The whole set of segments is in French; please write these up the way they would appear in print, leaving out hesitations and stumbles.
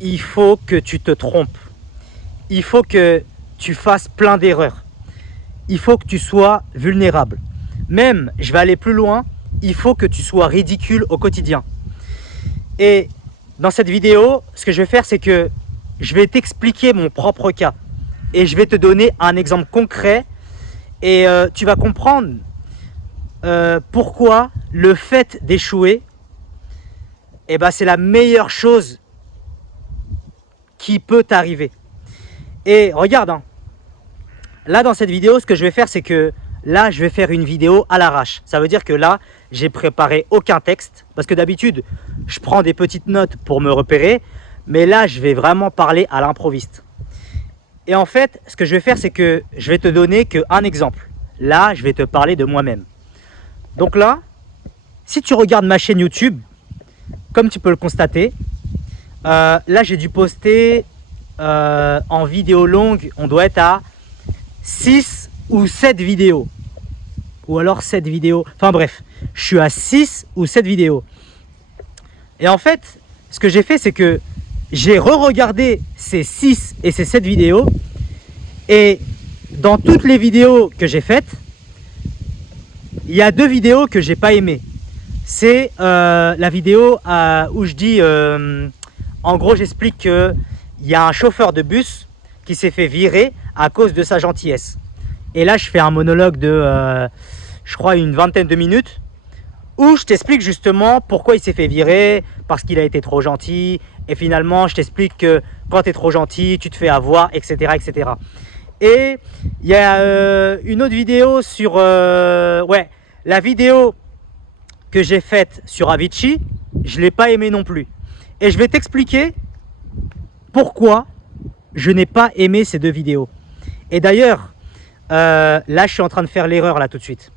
il faut que tu te trompes. Il faut que tu fasses plein d'erreurs. Il faut que tu sois vulnérable. Même, je vais aller plus loin, il faut que tu sois ridicule au quotidien. Et dans cette vidéo, ce que je vais faire, c'est que je vais t'expliquer mon propre cas. Et je vais te donner un exemple concret. Et tu vas comprendre pourquoi le fait d'échouer, eh ben, c'est la meilleure chose qui peut t'arriver. Et regarde, hein, là dans cette vidéo, ce que je vais faire, c'est que là, je vais faire une vidéo à l'arrache. Ça veut dire que là, j'ai préparé aucun texte. Parce que d'habitude, je prends des petites notes pour me repérer. Mais là, je vais vraiment parler à l'improviste. Et en fait, ce que je vais faire, c'est que je vais te donner qu'un exemple. Là, je vais te parler de moi-même. Donc là, si tu regardes ma chaîne YouTube, comme tu peux le constater, là, j'ai dû poster en vidéo longue, on doit être à 6 ou 7 vidéos. Ou alors 7 vidéos. Enfin bref, je suis à 6 ou 7 vidéos. Et en fait, ce que j'ai fait, c'est que j'ai re-regardé ces 6 et ces 7 vidéos. Et dans toutes les vidéos que j'ai faites, il y a 2 vidéos que j'ai pas aimées. C'est la vidéo où je dis, en gros, j'explique qu'il y a un chauffeur de bus qui s'est fait virer à cause de sa gentillesse. Et là, je fais un monologue de, je crois, une vingtaine de minutes où je t'explique justement pourquoi il s'est fait virer, parce qu'il a été trop gentil. Et finalement, je t'explique que quand tu es trop gentil, tu te fais avoir, etc. etc. Et il y a une autre vidéo sur... ouais, la vidéo que j'ai faite sur Avicii, je ne l'ai pas aimée non plus. Et je vais t'expliquer pourquoi je n'ai pas aimé ces 2 vidéos. Et d'ailleurs, là, je suis en train de faire l'erreur là tout de suite.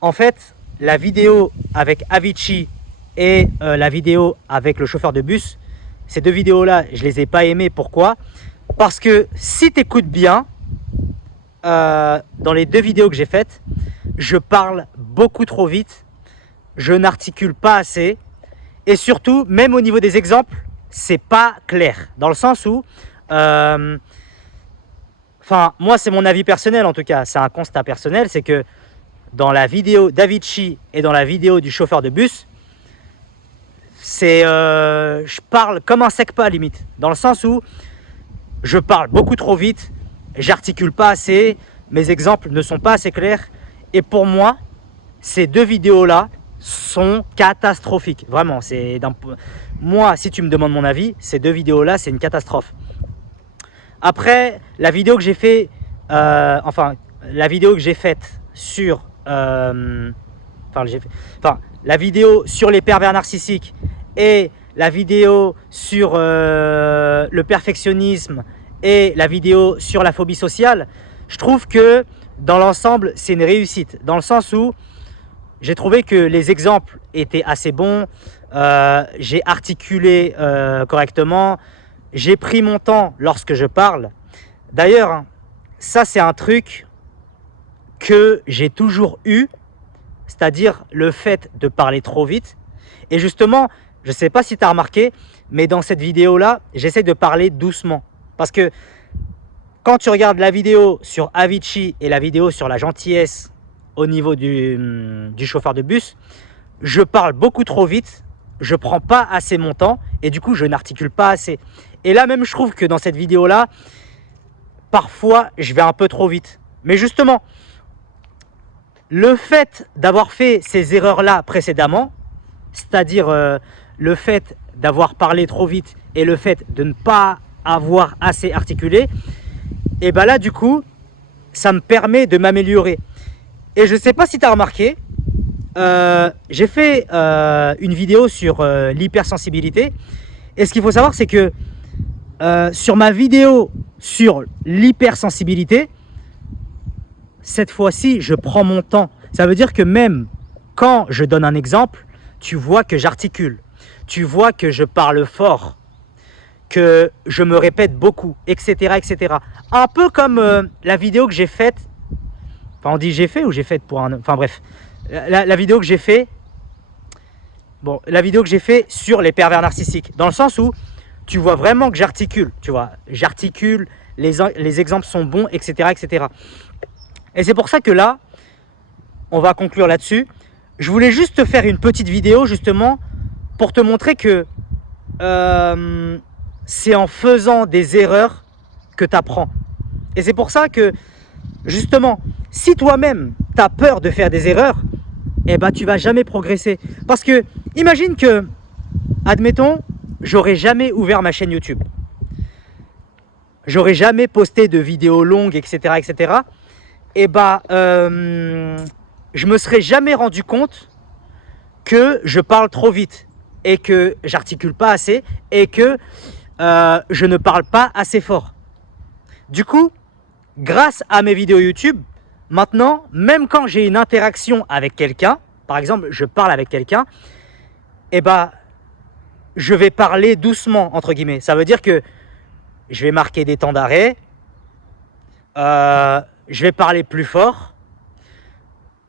En fait, la vidéo avec Avicii et la vidéo avec le chauffeur de bus, ces 2 vidéos-là, je ne les ai pas aimées. Pourquoi ? Parce que si tu écoutes bien, dans les 2 vidéos que j'ai faites, je parle beaucoup trop vite, je n'articule pas assez, et surtout, même au niveau des exemples, c'est pas clair. Dans le sens où, enfin, moi c'est mon avis personnel en tout cas, c'est un constat personnel, c'est que dans la vidéo d'Avicii et dans la vidéo du chauffeur de bus, c'est, je parle comme un sec-pas limite, dans le sens où je parle beaucoup trop vite, j'articule pas assez, mes exemples ne sont pas assez clairs. Et pour moi, ces 2 vidéos-là sont catastrophiques. Vraiment, c'est moi, si tu me demandes mon avis, ces 2 vidéos-là, c'est une catastrophe. Après, la vidéo que j'ai fait, enfin, la vidéo que j'ai faite sur, la vidéo sur les pervers narcissiques et la vidéo sur le perfectionnisme et la vidéo sur la phobie sociale, je trouve que dans l'ensemble, c'est une réussite. Dans le sens où j'ai trouvé que les exemples étaient assez bons, j'ai articulé correctement, j'ai pris mon temps lorsque je parle. D'ailleurs, hein, ça c'est un truc que j'ai toujours eu, c'est-à-dire le fait de parler trop vite. Et justement, je ne sais pas si tu as remarqué, mais dans cette vidéo-là, j'essaie de parler doucement. Parce que quand tu regardes la vidéo sur Avicii et la vidéo sur la gentillesse au niveau du chauffeur de bus, je parle beaucoup trop vite, je prends pas assez mon temps et du coup je n'articule pas assez. Et là même je trouve que dans cette vidéo-là, parfois je vais un peu trop vite. Mais justement, le fait d'avoir fait ces erreurs-là précédemment, c'est-à-dire le fait d'avoir parlé trop vite et le fait de ne pas avoir assez articulé, et bien là du coup ça me permet de m'améliorer. Et je sais pas si tu as remarqué, j'ai fait une vidéo sur l'hypersensibilité, et ce qu'il faut savoir c'est que sur ma vidéo sur l'hypersensibilité, cette fois-ci je prends mon temps. Ça veut dire que même quand je donne un exemple, tu vois que j'articule, tu vois que je parle fort, que je me répète beaucoup, etc. etc. Un peu comme la vidéo que j'ai faite, enfin on dit j'ai fait ou j'ai faite pour un... Enfin bref, la vidéo que j'ai fait, bon, la vidéo que j'ai fait sur les pervers narcissiques, dans le sens où tu vois vraiment que j'articule, tu vois, j'articule, les exemples sont bons, etc., etc. Et c'est pour ça que là, on va conclure là-dessus. Je voulais juste te faire une petite vidéo justement pour te montrer que c'est en faisant des erreurs que tu apprends. Et c'est pour ça que justement, si toi-même tu as peur de faire des erreurs, eh ben tu vas jamais progresser. Parce que imagine que, admettons, j'aurais jamais ouvert ma chaîne YouTube. J'aurais jamais posté de vidéos longues, etc., etc. Et bah, je me serais jamais rendu compte que je parle trop vite et que j'articule pas assez et que je ne parle pas assez fort. Du coup, grâce à mes vidéos YouTube, maintenant, même quand j'ai une interaction avec quelqu'un, par exemple, je parle avec quelqu'un, et bah, je vais parler doucement, entre guillemets. Ça veut dire que je vais marquer des temps d'arrêt, je vais parler plus fort.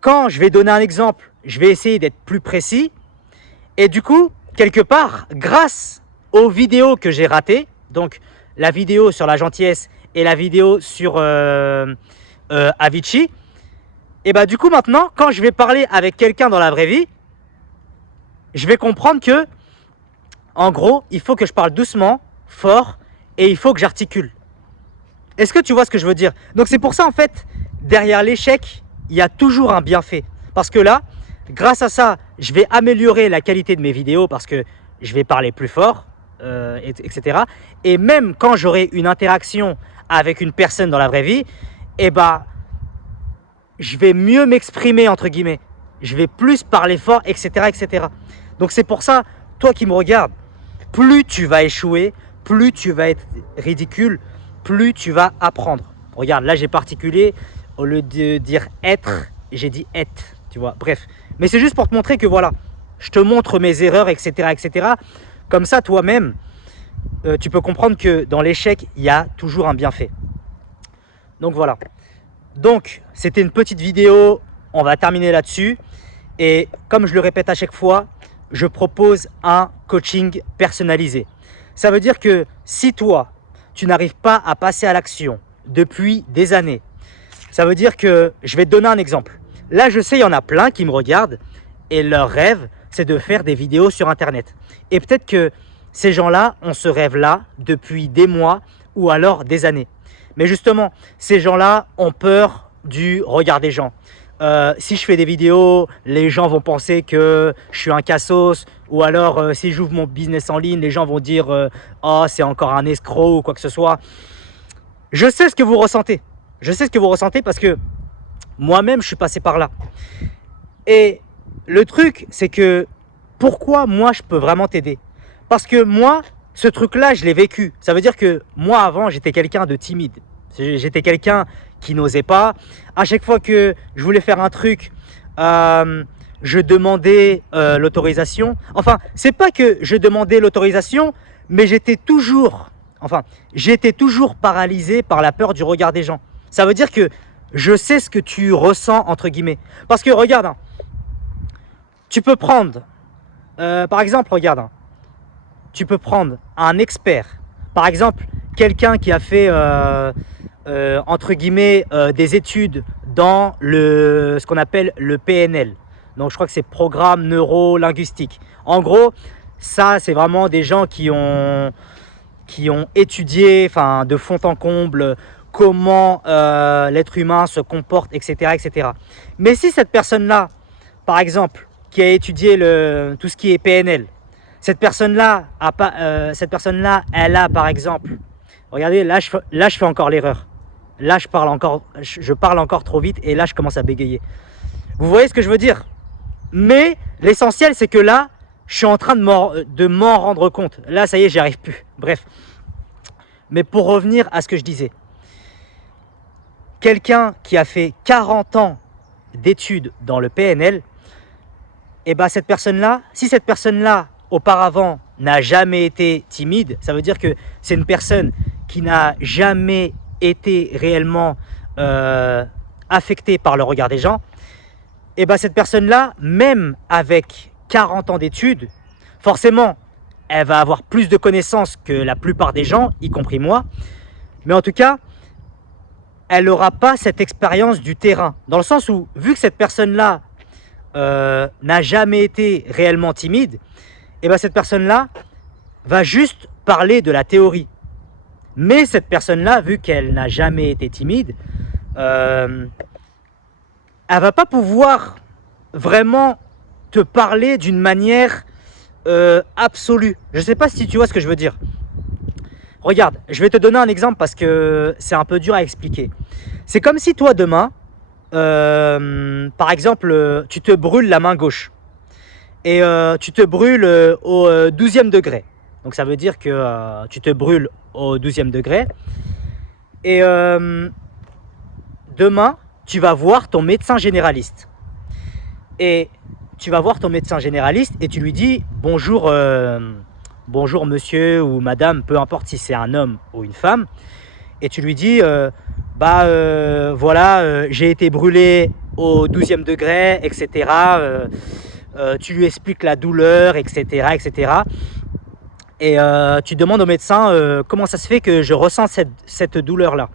Quand je vais donner un exemple, je vais essayer d'être plus précis. Et du coup, quelque part, grâce aux vidéos que j'ai ratées, donc la vidéo sur la gentillesse et la vidéo sur Avicii, et bah du coup maintenant, quand je vais parler avec quelqu'un dans la vraie vie, je vais comprendre que, en gros, il faut que je parle doucement, fort, et il faut que j'articule. Est-ce que tu vois ce que je veux dire? Donc c'est pour ça en fait, derrière l'échec, il y a toujours un bienfait. Parce que là, grâce à ça, je vais améliorer la qualité de mes vidéos parce que je vais parler plus fort, etc. Et même quand j'aurai une interaction avec une personne dans la vraie vie, eh bah, je vais mieux m'exprimer, entre guillemets. Je vais plus parler fort, etc., etc. Donc c'est pour ça, toi qui me regardes, plus tu vas échouer, plus tu vas être ridicule, plus tu vas apprendre. Regarde, là j'ai particulé, au lieu de dire être, j'ai dit être, tu vois. Bref, mais c'est juste pour te montrer que voilà, je te montre mes erreurs, etc., etc. Comme ça, toi-même, tu peux comprendre que dans l'échec, il y a toujours un bienfait. Donc voilà. Donc, c'était une petite vidéo, on va terminer là-dessus. Et comme je le répète à chaque fois, je propose un coaching personnalisé. Ça veut dire que si toi, tu n'arrives pas à passer à l'action depuis des années, ça veut dire que, je vais te donner un exemple. Là, je sais, il y en a plein qui me regardent et leur rêve, c'est de faire des vidéos sur Internet. Et peut-être que ces gens-là ont ce rêve-là depuis des mois ou alors des années. Mais justement, ces gens-là ont peur du regard des gens. Si je fais des vidéos, les gens vont penser que je suis un cassos, ou alors si j'ouvre mon business en ligne, les gens vont dire oh, c'est encore un escroc ou quoi que ce soit. Je sais ce que vous ressentez. Je sais ce que vous ressentez parce que moi-même, je suis passé par là. Et le truc, c'est que pourquoi moi, je peux vraiment t'aider? Parce que moi, ce truc-là, je l'ai vécu. Ça veut dire que moi, avant, j'étais quelqu'un de timide. J'étais quelqu'un qui n'osait pas. À chaque fois que je voulais faire un truc, je demandais l'autorisation. Enfin, c'est pas que je demandais l'autorisation, mais j'étais toujours paralysé par la peur du regard des gens. Ça veut dire que je sais ce que tu ressens, entre guillemets. Parce que regarde, hein, tu peux prendre, par exemple, regarde, hein, tu peux prendre un expert. Par exemple, quelqu'un qui a fait, entre guillemets, des études dans ce qu'on appelle le PNL. Donc, je crois que c'est programme neuro-linguistique. En gros, ça, c'est vraiment des gens qui ont étudié, enfin, de fond en comble, comment l'être humain se comporte, etc., etc. Mais si cette personne-là, par exemple, qui a étudié tout ce qui est PNL, cette personne-là, elle a, par exemple, regardez, là, je fais encore l'erreur. Là, je parle encore trop vite et là, je commence à bégayer. Vous voyez ce que je veux dire? Mais l'essentiel, c'est que là, je suis en train de m'en rendre compte. Là, ça y est, j'y arrive plus. Bref. Mais pour revenir à ce que je disais, quelqu'un qui a fait 40 ans d'études dans le PNL, et ben cette personne-là, si cette personne-là, auparavant, n'a jamais été timide, ça veut dire que c'est une personne qui n'a jamais été réellement affectée par le regard des gens, et ben cette personne-là, même avec 40 ans d'études, forcément, elle va avoir plus de connaissances que la plupart des gens, y compris moi. Mais en tout cas, elle n'aura pas cette expérience du terrain. Dans le sens où, vu que cette personne-là n'a jamais été réellement timide, et ben cette personne-là va juste parler de la théorie. Mais cette personne-là, vu qu'elle n'a jamais été timide, elle va pas pouvoir vraiment te parler d'une manière absolue. Je sais pas si tu vois ce que je veux dire. Regarde, je vais te donner un exemple parce que c'est un peu dur à expliquer. C'est comme si toi demain, par exemple, tu te brûles la main gauche et tu te brûles au 12e degré. Donc ça veut dire que tu te brûles au 12e degré et demain, tu vas voir ton médecin généraliste. Et tu vas voir ton médecin généraliste et tu lui dis bonjour, bonjour monsieur ou madame, peu importe si c'est un homme ou une femme, et tu lui dis voilà, j'ai été brûlé au 12e degré, etc. Tu lui expliques la douleur, etc. etc. Et tu demandes au médecin comment ça se fait que je ressens cette douleur-là.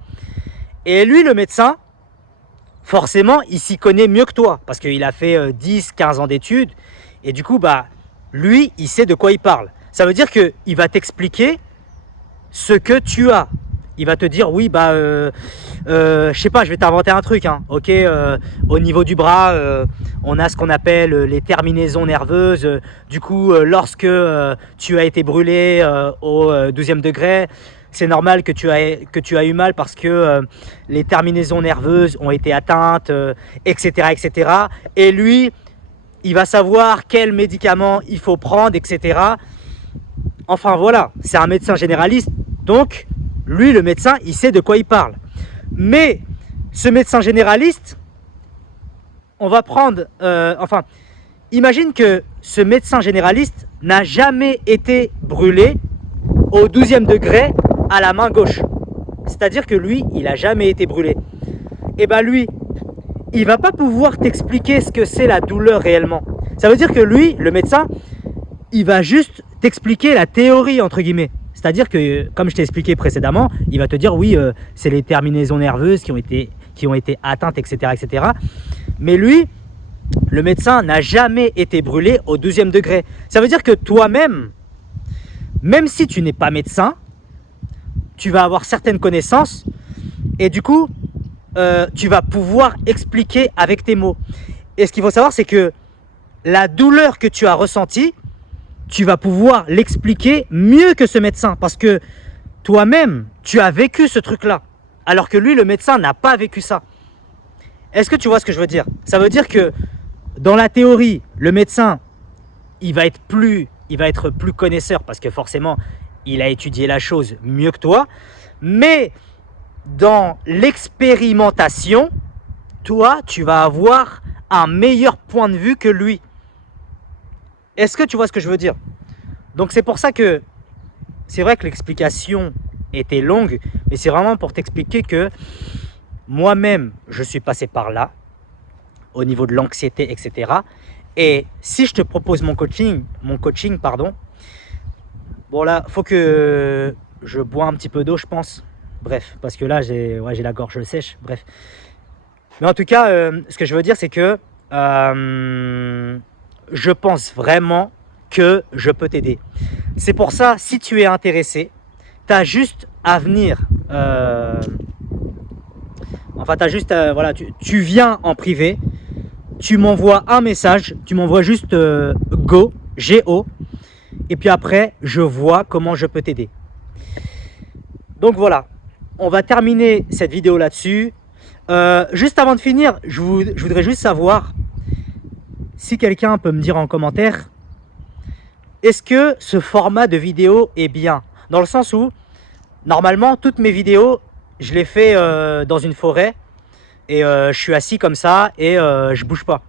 Et lui, le médecin, forcément, il s'y connaît mieux que toi parce qu'il a fait 10-15 ans d'études et du coup, lui, il sait de quoi il parle. Ça veut dire qu'il va t'expliquer ce que tu as. Il va te dire, oui, je sais pas, je vais t'inventer un truc, hein. Ok, au niveau du bras, on a ce qu'on appelle les terminaisons nerveuses. Du coup, lorsque tu as été brûlé au 12e degré, c'est normal que tu as eu mal parce que les terminaisons nerveuses ont été atteintes, etc., etc. Et lui, il va savoir quels médicaments il faut prendre, etc. Enfin voilà, c'est un médecin généraliste, donc lui, le médecin, il sait de quoi il parle. Mais ce médecin généraliste, on va prendre... imagine que ce médecin généraliste n'a jamais été brûlé au 12e degré à la main gauche. C'est-à-dire que lui, il n'a jamais été brûlé. Et lui, il va pas pouvoir t'expliquer ce que c'est la douleur réellement. Ça veut dire que lui, le médecin, il va juste t'expliquer la théorie, entre guillemets. C'est-à-dire que, comme je t'ai expliqué précédemment, il va te dire, oui, c'est les terminaisons nerveuses qui ont été atteintes, etc., etc. Mais lui, le médecin n'a jamais été brûlé au 12e degré. Ça veut dire que toi-même, même si tu n'es pas médecin, tu vas avoir certaines connaissances et du coup, tu vas pouvoir expliquer avec tes mots. Et ce qu'il faut savoir, c'est que la douleur que tu as ressentie, tu vas pouvoir l'expliquer mieux que ce médecin parce que toi-même, tu as vécu ce truc-là. Alors que lui, le médecin, n'a pas vécu ça. Est-ce que tu vois ce que je veux dire? Ça veut dire que dans la théorie, le médecin, il va être plus connaisseur parce que forcément, il a étudié la chose mieux que toi. Mais dans l'expérimentation, toi, tu vas avoir un meilleur point de vue que lui. Est-ce que tu vois ce que je veux dire? Donc c'est pour ça que c'est vrai que l'explication était longue, mais c'est vraiment pour t'expliquer que moi-même, je suis passé par là, au niveau de l'anxiété, etc. Et si je te propose mon coaching, bon là, faut que je bois un petit peu d'eau, je pense. Bref, parce que là, j'ai la gorge sèche, bref. Mais en tout cas, ce que je veux dire, c'est que je pense vraiment que je peux t'aider. C'est pour ça, si tu es intéressé, tu as juste à venir. Tu viens en privé, tu m'envoies un message, tu m'envoies juste go, G-O, et puis après, je vois comment je peux t'aider. Donc voilà, on va terminer cette vidéo là-dessus. Juste avant de finir, je voudrais juste savoir si quelqu'un peut me dire en commentaire, est-ce que ce format de vidéo est bien? Dans le sens où, normalement, toutes mes vidéos, je les fais dans une forêt et je suis assis comme ça et je bouge pas.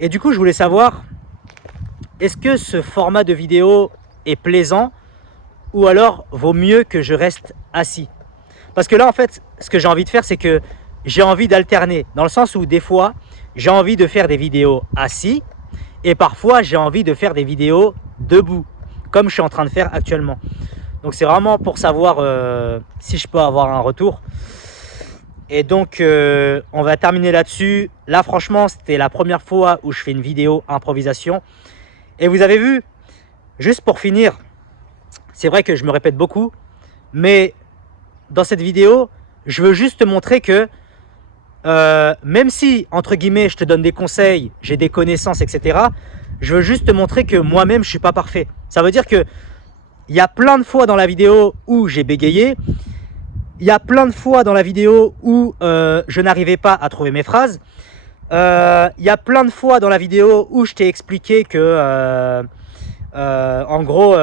Et du coup, je voulais savoir, est-ce que ce format de vidéo est plaisant ou alors vaut mieux que je reste assis? Parce que là, en fait, ce que j'ai envie de faire, c'est que j'ai envie d'alterner. Dans le sens où des fois, j'ai envie de faire des vidéos assis et parfois, j'ai envie de faire des vidéos debout. comme je suis en train de faire actuellement. Donc c'est vraiment pour savoir si je peux avoir un retour. Et donc on va terminer là-dessus. Là franchement c'était la première fois où je fais une vidéo improvisation. Et vous avez vu, juste pour finir, c'est vrai que je me répète beaucoup, mais dans cette vidéo, je veux juste te montrer que même si, entre guillemets, je te donne des conseils, j'ai des connaissances, etc., je veux juste te montrer que moi-même, je ne suis pas parfait. Ça veut dire que il y a plein de fois dans la vidéo où j'ai bégayé, il y a plein de fois dans la vidéo où je n'arrivais pas à trouver mes phrases, il y a plein de fois dans la vidéo où je t'ai expliqué que, en gros,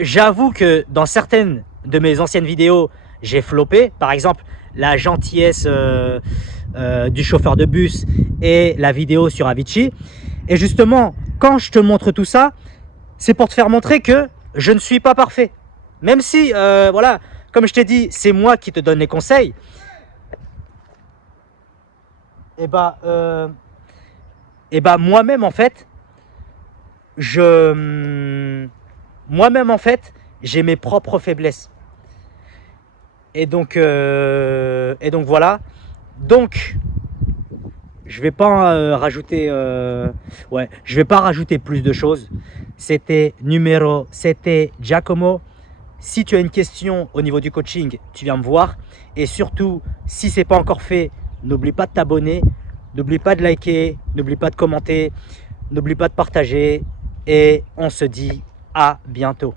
j'avoue que dans certaines de mes anciennes vidéos, j'ai floppé. Par exemple, la gentillesse du chauffeur de bus et la vidéo sur Avicii. Et justement, quand je te montre tout ça, c'est pour te faire montrer que je ne suis pas parfait. Même si, voilà, comme je t'ai dit, c'est moi qui te donne les conseils. Et bah moi-même, en fait, moi-même, en fait, j'ai mes propres faiblesses. Et donc voilà. Donc, je vais pas rajouter, ouais, je vais pas rajouter plus de choses. C'était Giacomo. Si tu as une question au niveau du coaching, tu viens me voir. Et surtout, si c'est pas encore fait, n'oublie pas de t'abonner, n'oublie pas de liker, n'oublie pas de commenter, n'oublie pas de partager. Et on se dit à bientôt.